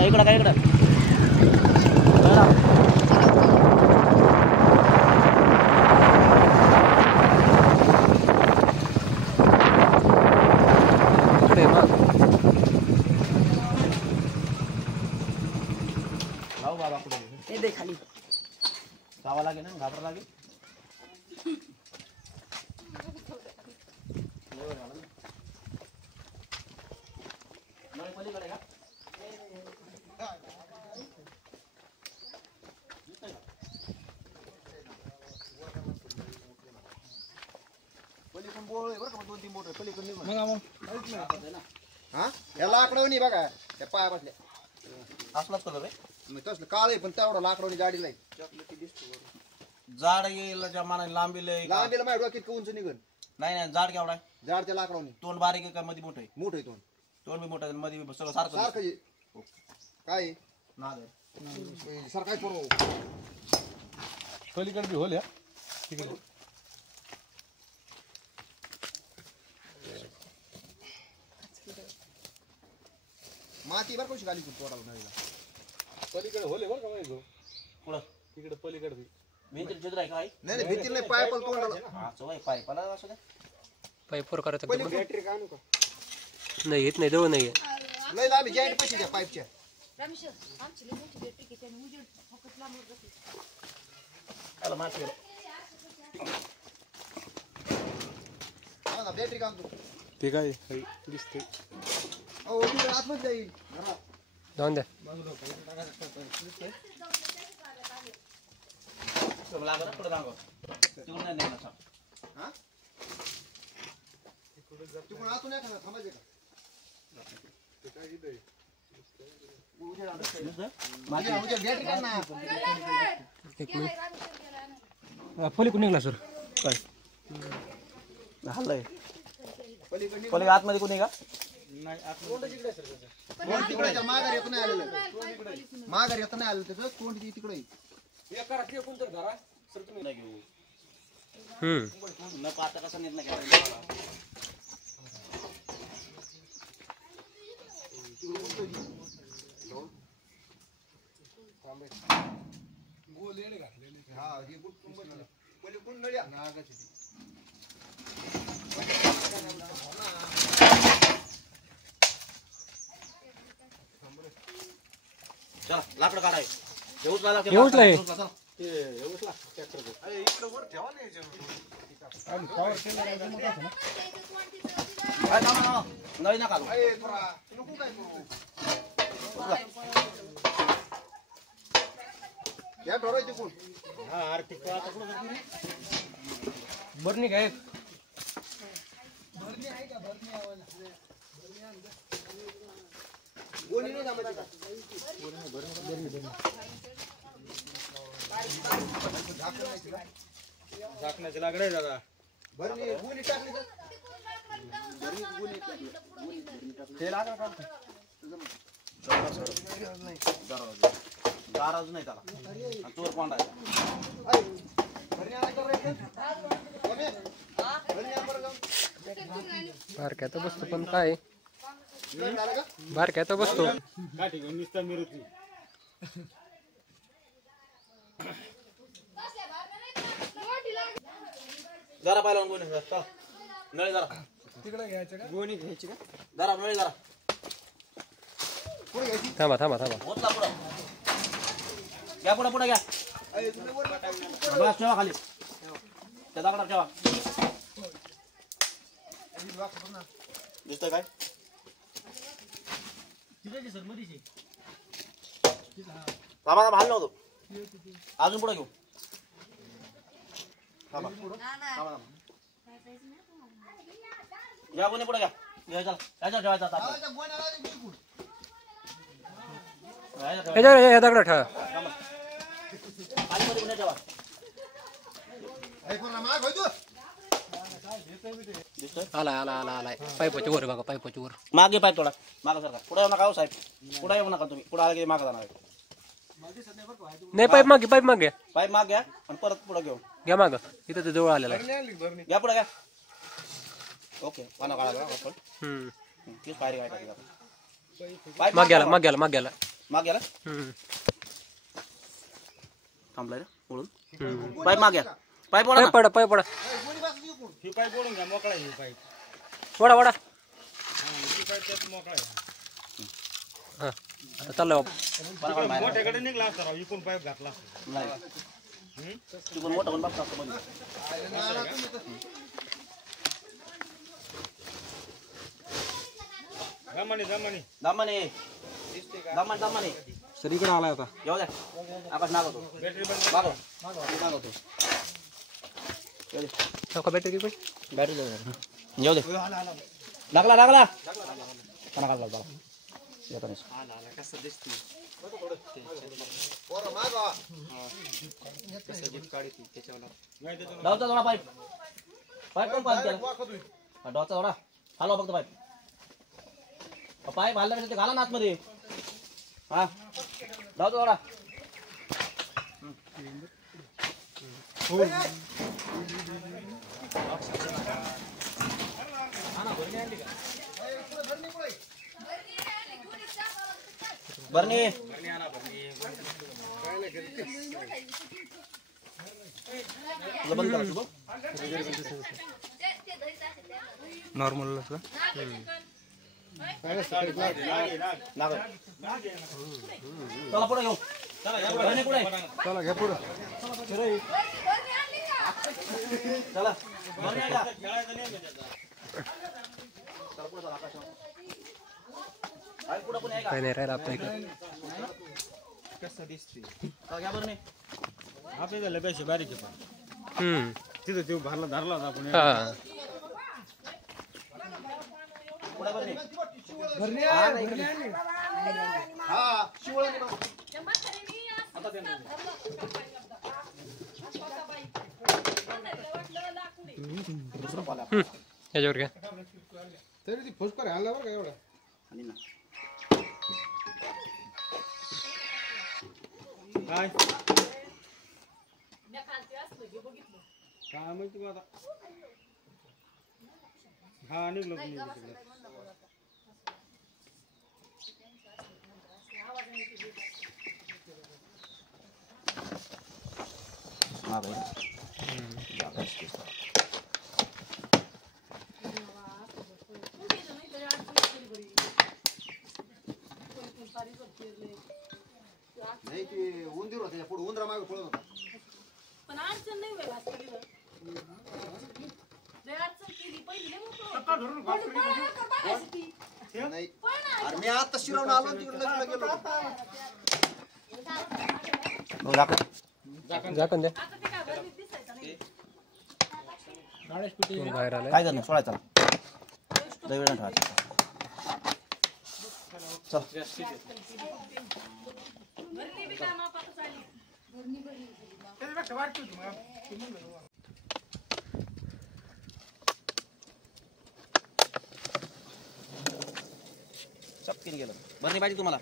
इकडं काय इकडं लाव बाबा कुठे हे दे खाली जावा लागे ना घाबरा लागे पलीकडे का पलीकडून बोळ आहे बरं का 2-3 बोट पलीकडून निघून हा याला लाकडवणी बघा त्या पाया बसल्या असलाच कलर आहे मग तसलं काळ आहे पण तेवढं लाकडवणी जाडी नाही जाड येईल मानाने लांबीला लांबीला माझ्या डोक्यात उंच निघन नाही नाही जाड केवढा आहे जाड त्या लाकडवणी तोंड बारीक आहे का मध्ये मोठं आहे मोठं आहे तोंड तोंड बी मोठं आहे मध्ये सगळं सारखं सारखं आहे. काय नाग आहे सर काय करू पलीकडे बी होल या तिकडे माती बरं कशी खाली तोडाला नळीला पलीकडे होले बरं का माहिती पुढं तिकडे पलीकडे बी भिंतीला छिद्र आहे काय नाही नाही भीती नाही पाय पण तोंडाला हा चवय पायपाला असू दे पाईपवर करायचं बॅटरी का आणू का नाही येत नाही जवळ नाही नाही आम्ही जॉईंट पैसे द्या पाईपच्या त्याला माती बॅटरी का आणतो ते काय दिसते हो तिकडे आतमध्ये जाईल जाऊन द्या लागत पुढे सांग तिकडून नाही नेणार हा तिकडून आतून या का थांबायचे का बॅटरी का ना एक मिनिट पलीकडून निघला सर काय हल्लय पलीकडे पलीकडे आतमध्ये कोणी का तोंड तिकडे माघार येत नाही आलेलं माघार येत नाही आलेलं त्याचं तोंड तिकडे न पाहता कसं नेत नाही हा पलीकडून नळ्या नागाची चला लाकडं काढाय येऊच लागला नळी नका या ठरवायचे कोण बरं काय गोणी नाही थांबायची का झाकण्याचे लाकडं आहे दादा भरणी गोणी टाकली तर ते लागला का दाराज नाही त्याला चोर कोंडायचा बारक्यात बसतो पण काय बारक्यात बसतो काठी घेऊन निसता मिरची जरा पाहिला गोणी नळी जरा तिकडे घ्यायचं का गोणी घ्यायची का जरा नळी जरा थांबा थांबा थांबा होतला पुढं घ्या पुढं पुढं घ्या ठेवा खाली त्या दगडात ठेवा दिसतंय काय थांबा हाल नव्हतो अजून पुढे घेऊ थांबा थांबा घ्या कोणी पुढे घ्या चला याच्यावर ठेवायचा या दगडा ठेवा ठेवा आला आला आला आलाय पाईपाची वर बघा पाईपाची वर मागे पाईप थोडा मागा सारखा पुढे येऊ नका हो साहेब पुढे येऊ नका तुम्ही पुढे आला की मागा जाणार नाही पाईप मागे पाईप माग घ्या आणि परत पुढे घेऊ घ्या माग इथं ते जवळ आलेला आहे घ्या पुढे घ्या ओके पाना काढायला आपण हम्म. तीच पायरी काय टाकली आपण पाईप माग गेला माग गेला माग गेला माग गेला हम्म. थांबलाय रे वळून हम्म. पाईप माग घ्या पाईप ओढा पाय ना. पडा पाय पडा ही पाईप ओढून घ्या मोकळा आहे ही पाईप वडा वडा ही पाईप त्यात मोकळा आहे हा आता चाललो पाना काढ बाहेर. मोठ्याकडे निघला असता राव इकून पाईप घातला असता. नाही तिकडून मोठं पण बघता मध्ये दमाने दमाने दामाने दामाने सर इकडे आलाय आता येऊ द्या आकाश नागवतो बॅटरी बंद मागव नागवतो येऊ दे का बॅटरी पण बॅटरी येऊ दे लागला लागला पाना काढला बाबा येतो नाही पोरं मागवा. डावचा जोडा पाईप पाईप पण पाईप केला डावचा जोडा हलवा फक्त पाईप पाईप हल्ला ते घाला ना आतमध्ये हा डावचा जोडा बरणी तुला बंद करा शुभ नॉर्मल नाग चला पुढे घेऊ बरणी पुढे चला घ्या पुढं चला बरणी आला चला पुढे चला आकाश पुढे पण आहे का काय नाही राहिलं आपल्या इकडे कसं दिसते चला, घ्या बरणी आपले झाले पैसे बारीक आहे पण हम्म. तिथं ते भरला धरला होता आपण हा पुढे बरणी हा शिवळा याच्यावर घ्या तरी ती फुसकर हल्ला बरं का एवढा आणि ना काय काय माहिती मग आता हा निघलो की निघलो तिकडे. हा भाई नाही ते उंदीर होते पुढे उंदरा मागे पळत होता. पण अडचण नाही होईल आज केलीला. लय अडचण केली पहिली लय मोठं. पण पळायला का बघायची ती? नाही पळ ना. अरे मी आता शिरवून आलो तिकडे गेलो झाकण द्या आता ते काय भरलीत दिसायचं नाही. बाहेर आलाय काय करणार सोडायचं लय वेळ ठेवायचा चल भरली बी काय मापातच आली. चपकीन गेलं बरणी पाहिजे तुम्हाला